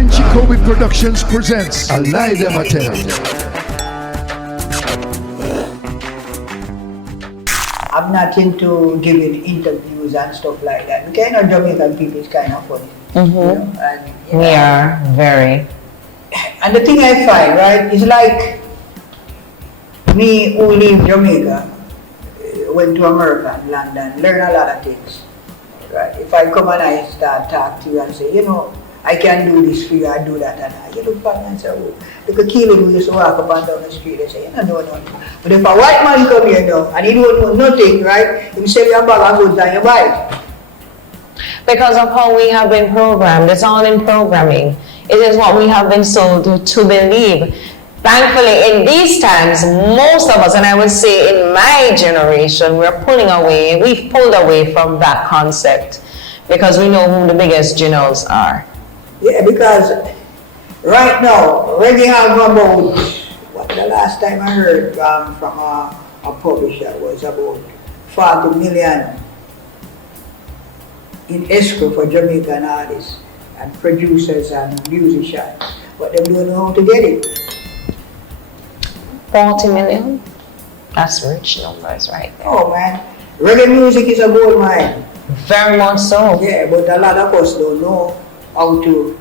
Vinci Kobe Productions presents A Lie Them a Tell. I'm not into giving interviews and stuff like that. We kind of Jamaican people is kind of funny. Mm-hmm. You know? And, you We know, are very. And the thing I find, right, is like me who leave Jamaica, went to America, London, learn a lot of things. Right? If I come and I start talk to you and say, you know, I can do this for you, I do that, and you look back and say, oh, look at Keelan who used to walk up and down the street, they say, you don't know nothing. But if a white man come here now, and he don't know nothing, right, he sell your bag and goods and you buy it. Because of how we have been programmed, it's all in programming. It is what we have been sold to believe. Thankfully, in these times, most of us, and I would say in my generation, we've pulled away from that concept because we know who the biggest generals are. Yeah, because right now, reggae have about, what the last time I heard from a publisher was about 40 million in escrow for Jamaican artists and producers and musicians, but they don't know how to get it. 40 million? That's rich numbers right there. Oh man, reggae music is a gold mine. Very much so. Yeah, but a lot of us don't know how to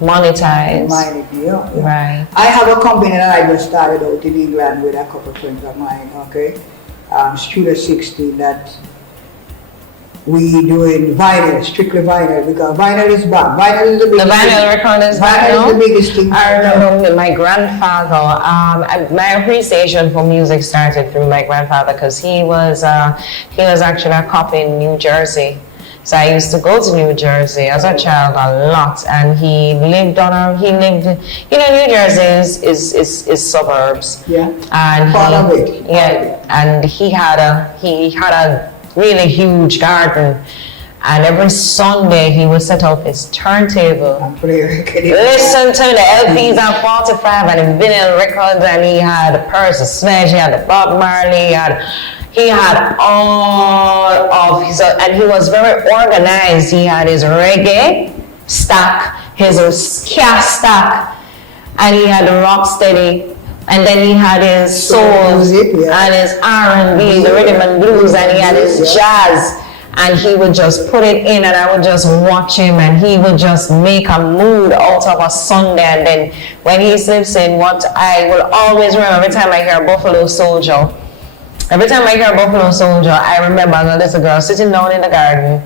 Monetize. mine it, you know. Right. I have a company that I just started out in England with a couple of friends of mine, okay? Studio 16, that we doing vinyl, strictly vinyl, because vinyl is back. Vinyl is the biggest The vinyl record is back Vinyl now? is the biggest thing. I remember my grandfather, my appreciation for music started through my grandfather because he was actually a cop in New Jersey. So I used to go to New Jersey as a child a lot, and he lived, New Jersey is suburbs. Yeah. And Part of it. and he had a really huge garden, and every Sunday he would set up his turntable, I'm pretty listen to the LPs on 45 and the vinyl records, and he had Percy Sledge, he had the Bob Marley, he had all of his, and he was very organized. He had his reggae stack, his ska stack, and he had the rock steady, and then he had his soul music, yeah. and his R&B, the rhythm and blues, and he had his jazz, and he would just put it in, and I would just watch him, and he would just make a mood out of a Sunday. And then when he sleeps in, what I will always remember every time I hear Buffalo Soldier, I remember as a little girl sitting down in the garden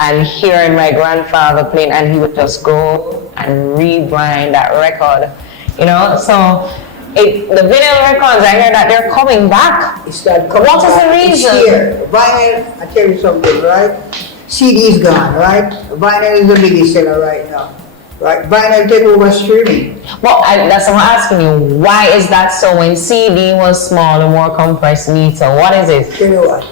and hearing my grandfather playing, and he would just go and rewind that record, you know. So the vinyl records, I hear that they're coming back. It's that coming What is the back. reason? It's here. Vinyl, I tell you something, right? CD is gone, right? Vinyl is the biggest seller right now. Right? Vinyl take over streaming. Well, that's what I'm asking you. Why is that so? When CD was small and more compressed meter, what is it? Tell you what,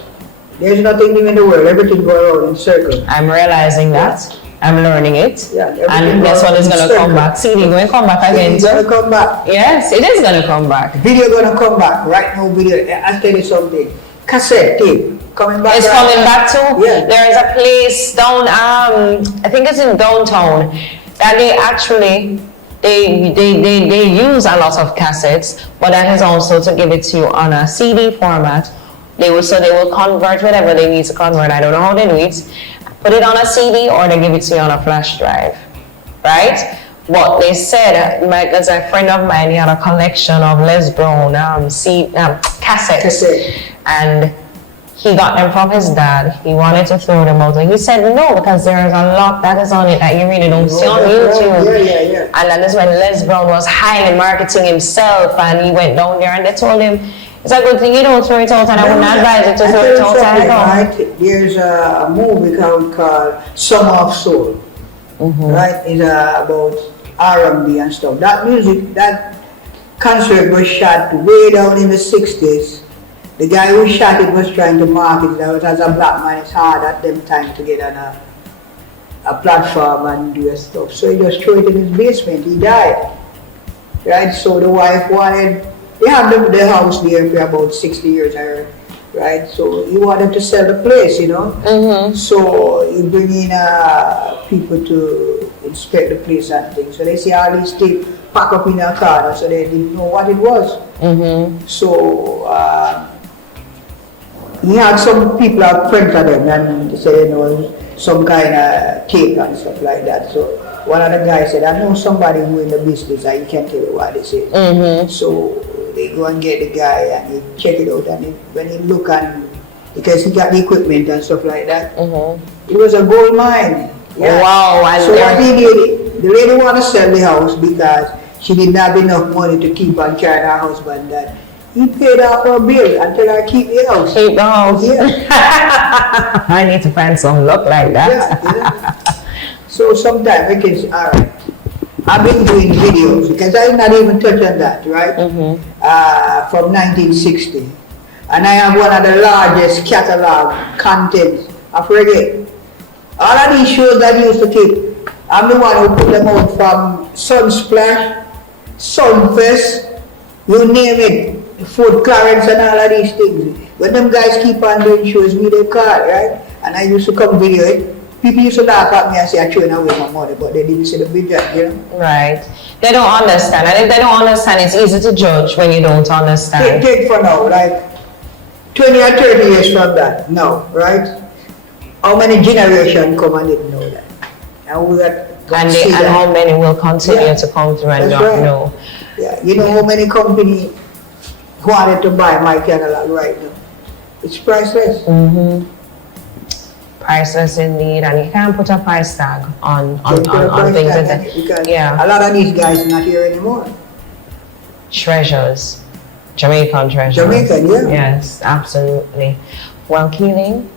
there's nothing new in the world. Everything goes around in circles. I'm realizing that. I'm learning it. Yeah, and guess what is going to come back? CD going to come back again It's too? going to come back. Yes, it is going to come back. Video going to come back. Right now, video. I'll tell you something. Cassette tape coming back. It's coming back too. Yeah. There is a place down, I think it's in downtown, that they actually they use a lot of cassettes, but that is also to give it to you on a CD format. They will convert whatever they need to convert. I don't know how they do it. Put it on a CD or they give it to you on a flash drive, right? What they said, because a friend of mine, he had a collection of Les Brown cassettes, and he got them from his dad. He wanted to throw them out, and he said no, because there is a lot that is on it that you really don't see on YouTube. Yeah. And that is when Les Brown was highly marketing himself, and he went down there and they told him, it's a good thing you don't throw it out, and I wouldn't advise you to throw it out at all. Right? There's a movie called Summer of Soul, right? It's about R&B and stuff. That music, that concert was shot way down in the 60s. The guy who shot it was trying to market it. As a black man, it's hard at them time to get on a platform and do stuff. So he just threw it in his basement. He died, right? So the wife wanted. They had the house there for about 60 years, I heard, right? So he wanted to sell the place, you know. So he bring in people to inspect the place and things. So they see all these tape pack up in a car, so they didn't know what it was. So he had some people out friends of them, and they said, some kind of tape and stuff like that. So one of the guys said, I know somebody who in the business, and he can tell you what this is. So they go and get the guy and he check it out, and when he look, and because he got the equipment and stuff like that, it was a gold mine. Yeah. Wow. So what he did, the lady want to sell the house because she didn't have enough money to keep on carrying her husband. That he paid off her bill until I keep the house. Keep the house. Yeah. I need to find some luck like that. Yeah. So sometimes I can say, all right, I've been doing videos because I not even touch on that, right? From 1960. And I have one of the largest catalog content of reggae. All of these shows that I used to keep, I'm the one who put them out from Sunsplash, Sunfest, you name it, Fort Clarence and all of these things. When them guys keep on doing shows, me they call, right? And I used to come video it. People used to laugh at me and say, I throwing away my money, but they didn't see the video, Right. They don't understand. And if they don't understand, it's easy to judge when you don't understand. Take for now, like 20 or 30 years from that, now, right? How many generations come and didn't know that? And we got And how many will continue to come through and not know. Yeah, you know how many companies wanted to buy my catalog right now? It's priceless. Priceless indeed, and you can't put a price tag on things like that. Because a lot of these guys are not here anymore. Treasures, Jamaican treasures. Jamaican, yeah. Yes, absolutely. Well, Keeling,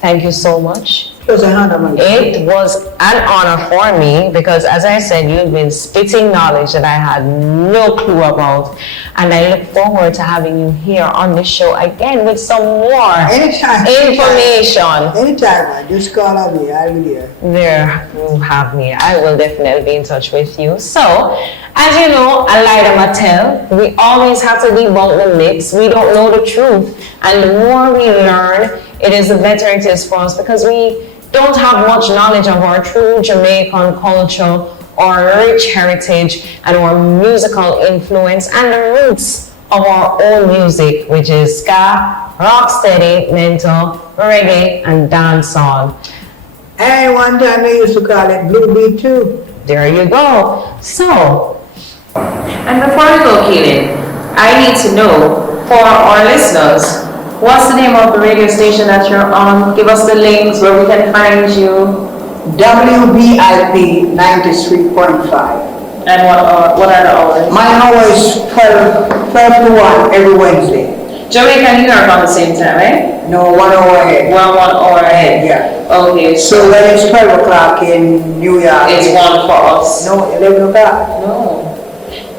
thank you so much. It was an honor, man. It was an honor for me because, as I said, you've been spitting knowledge that I had no clue about, and I look forward to having you here on the show again with some more information. Anytime, man. Just call on me. I'll be there. There you have me. I will definitely be in touch with you. So, as you know, Alida Mattel, we always have to debunk the myths. We don't know the truth, and the more we learn, it is the better it is for us because we don't have much knowledge of our true Jamaican culture, our rich heritage, and our musical influence, and the roots of our own music, which is ska, rocksteady, mental, reggae, and dancehall. And one time they used to call it Blue Beat too. There you go. So, and before we go, Keelan, I need to know for our listeners, what's the name of the radio station that you're on? Give us the links where we can find you. WBIP 93.5. And what are the hours? My hour is 12 to 1 every Wednesday. Jamaica and New York on the same time, eh? No, 1 hour ahead. 1 hour ahead. Yeah. Okay. So when it's 12 o'clock in New York, it's 1 for us. No, 11 o'clock. No.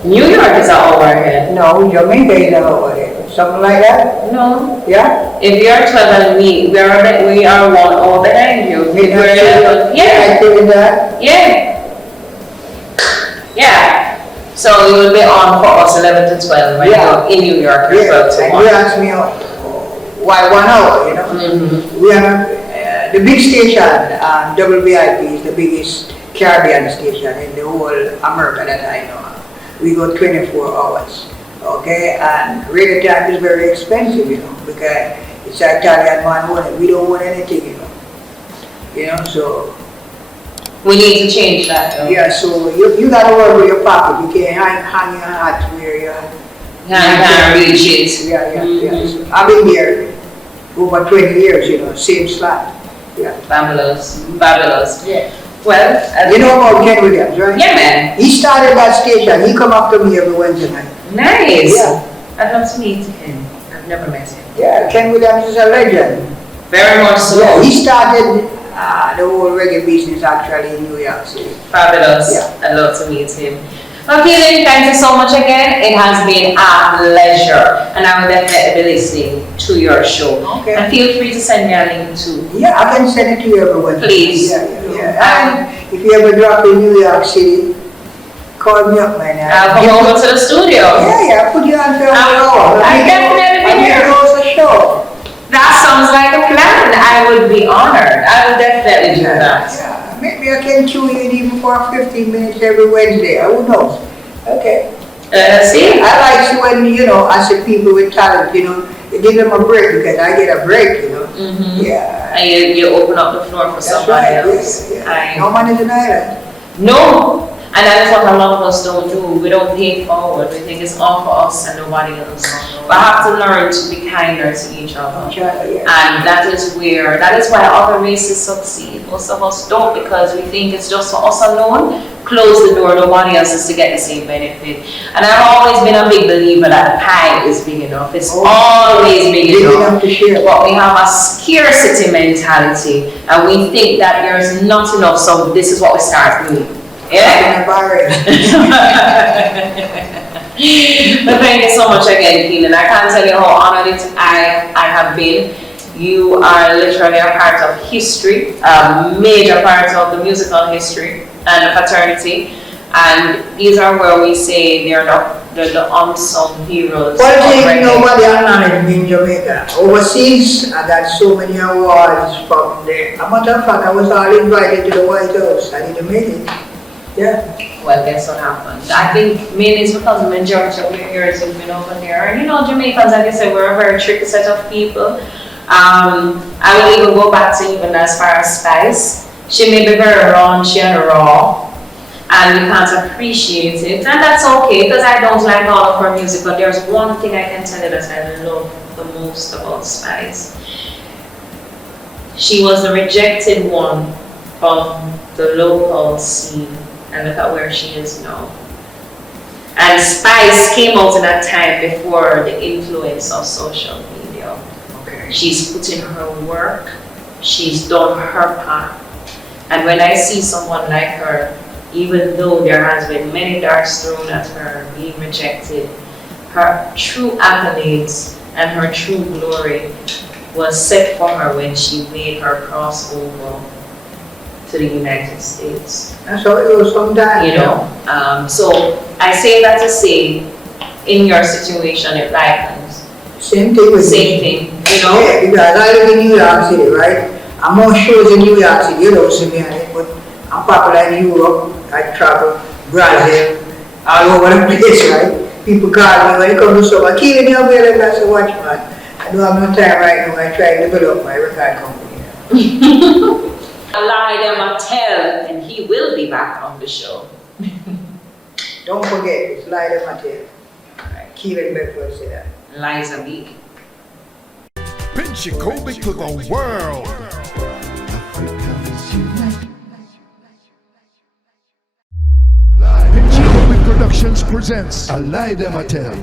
New York is an hour ahead. No, Jamaica is an hour ahead. Something like that? No. Yeah? If you're 12 and we are 1 hour behind you. Yeah, I feel that. Yeah. Yeah. So it will be on for us 11 to 12 when you're in New York. Yeah. 12 to 1. You asked me why 1 hour, We are the big station, WBIP is the biggest Caribbean station in the whole America that I know. We go 24 hours. Okay, and radio time is very expensive, because it's an Italian man own it. We don't own anything, so. We need to change that, though. Yeah, so you gotta work with your pocket. You can't hang your hat where you can't reach it. Yeah. So I've been there over 20 years, same slot. Yeah. Fabulous. Yeah. Well, you know about Ken Williams, right? Yeah, man. He started that station. He come up to me every Wednesday night. Nice. Yeah. I'd love to meet him. I've never met him. Yeah, Ken Williams is a legend. Very much so. Yeah, he started the whole reggae business actually in New York City. Fabulous. Yeah. I'd love to meet him. Okay, then, thank you so much again. It has been a pleasure, and I will definitely be listening to your show. Okay. And feel free to send me a link too. Yeah, I can send it to you every Wednesday. Please. Yeah. And if you ever drop in New York City, call me up, man. I'll come over to the studio. Yeah, put you on film. I'll definitely be here. A show. That sounds like a plan. I would be honored. I will definitely do that. Yeah. Maybe I can tune in even for 15 minutes every Wednesday. Who knows? Okay. See? I like when, I see people with talent, you give them a break because I get a break, Yeah. And you open up the floor for That's somebody right. else. Yeah. No man is an island. No, and that is what a lot of us don't do. We don't pay it forward. We think it's all for us and nobody else. We have to learn to be kinder to each other. And that is why other races succeed. Most of us don't, because we think it's just for us alone. Close the door, nobody else is to get the same benefit. And I've always been a big believer that the pie is big enough. It's always big enough. But we have a scarcity mentality, and we think that there's not enough, so this is what we start doing. Yeah. But thank you so much again, Keenan. I can't tell you how honored I have been. You are literally a part of history, a major part of the musical history and the fraternity. And these are where we say they're the unsung heroes. Well, nobody acknowledged me in Jamaica. Overseas, I got so many awards from there. As a matter of fact, I was all invited to the White House. I didn't make it. Yeah. Well, guess what happened? I think mainly it's because the majority of your years have been over there. And Jamaicans, like I said, we're a very tricky set of people. I will even go back to even as far as Spice. She may be very raunchy and raw, and we can't appreciate it, and that's okay, because I don't like all of her music, but there's one thing I can tell you that I love the most about Spice. She was the rejected one from the local scene, and look at where she is now. And Spice came out in that time before the influence of social media. Okay. She's put in her work, she's done her part. And when I see someone like her, even though there has been many darks thrown at her, being rejected, her true accolades and her true glory was set for her when she made her crossover to the United States. That's how it was sometimes. So I say that to say, in your situation, it likens. Same thing with Same me. thing, Yeah, because I live in New York City, right? I'm more shows in New York City, you don't see me on it, but I'm popular in Europe. I travel, Brazil, all over the place, right? People call me when it comes to summer, keeping you available as a watchman. I don't have no time right now, I try to develop my record company. Lie them a tell, and he will be back on the show. Don't forget, it's Light Material. Alright, Keelan Bedford said that. Liza B. Pinchikobic to the world. Pinchikobic Productions presents Alida Mattel.